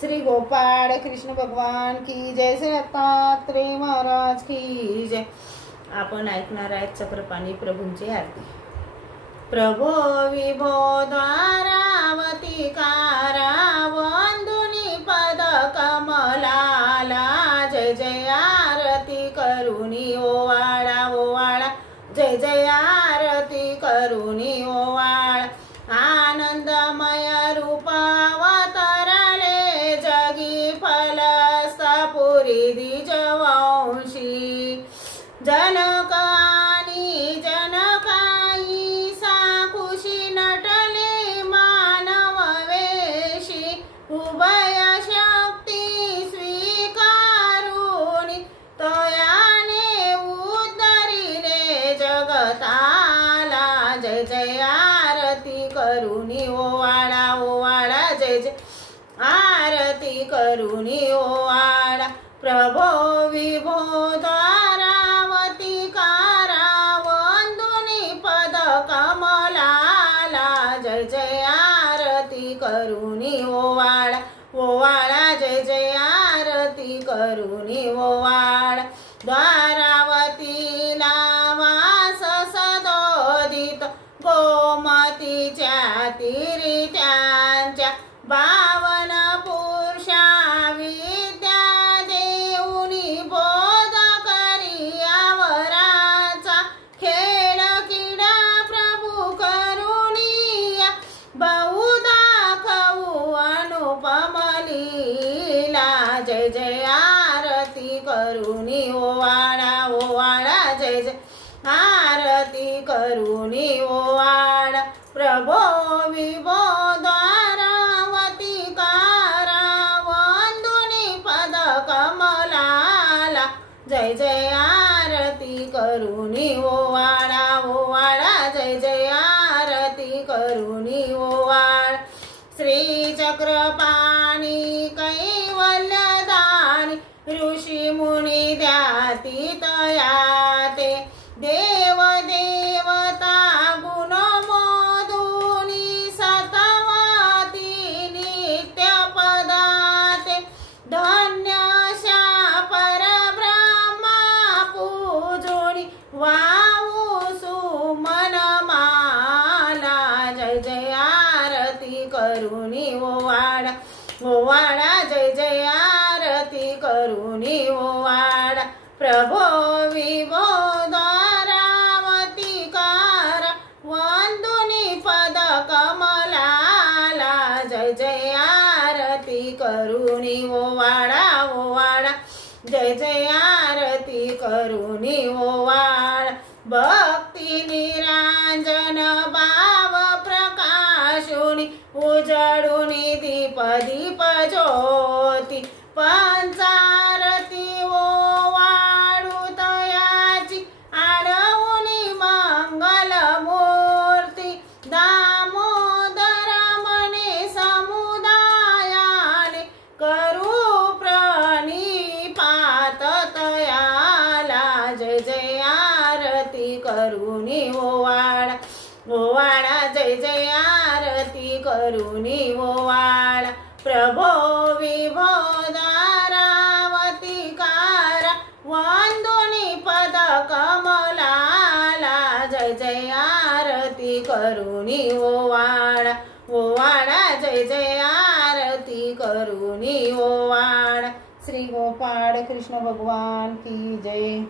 श्री गोपाळ कृष्ण भगवान की जय, श्री दत्तात्रेय महाराज की जय। आपण ऐकणार आहेत चक्रपाणी प्रभूंची आरती। प्रभो विभो द्वारावती कारा वंदुनी पद कमलाला, जय जय आरती करुणी ओवाळा ओवाळा, जय जय आरती करुणी ओवाळा। आनंदमय रूप अवतरले जगी फलस्तपुरी द्विजवंशी, जनक आणि जनकाई साकुशी नटले मानव वेशी, उभय शक्ती स्वीकारुनी तयाने उद्धरिले जगताला, जय जय आरती करुणी ओवाळा ओवाळा, जय जय आरती करुणी ओवाळा। प्रभो विभो द्वारावती कारा वंदुनी पद कमलाला, जय जय आरती करुणी ओवाळा ओवाळा, जय जय आरती करुणी ओवाळा। द्वारावतीला वास सदोदित गोमतीच्या तीरी त्यांच्या, बावन पुरुषा विद्या देऊनी बोध करी आवराचा, खेळ किडा प्रभू करुणिया बहुधा खाऊ अनुपम लीला, जय जय आरती करुणी ओवाळा ओवाळा, जय जय आरती करुणी ओवाळा। प्रभो विभो द्वारावती कारा वंदुनी पद कमलाला, जय जय आरती करुणी ओवाळा ओवाळा, जय जय आरती करुणी ओवाळा। श्री चक्रपाणी कैवल्यदानी ऋषी मुनी ध्याती तयाते, देव देवता गुण मोदुनी सतवाती नित्य पदाते, धन्य शा परब्रह्मा पूजोनी वाहू सुमन माला, जय जय आरती करुणी ओवाळा ओवाळा, जय जय आरती करुणी ओवाळा। प्रभो विभो द्वारावती कारा वंदुनी पद कमलाला, जय जय आरती करुणी ओवाळा ओवाळा, जय जय आरती करुणी ओवाळा। भक्ती निरांजन भाव प्रकाशुनी उजळुनी दीप दीप ज्योती, पंचारती ओवाळू तयाची आडवुनी मंगल मूर्ती, दामोदर मने समुदायाने करू प्रणिपात तयाला, जय जय आरती करुणी ओवाळा ओवाळा, जय जय आरती करुणी ओवाळा। प्रभो विभो द्वारावती कारा वंदुनी पद कमलाला, जय जय आरती करुणी ओवाळा ओवाळा, जय जय आरती करुणी ओवाळा। श्री गोपाळ कृष्ण भगवान की जय।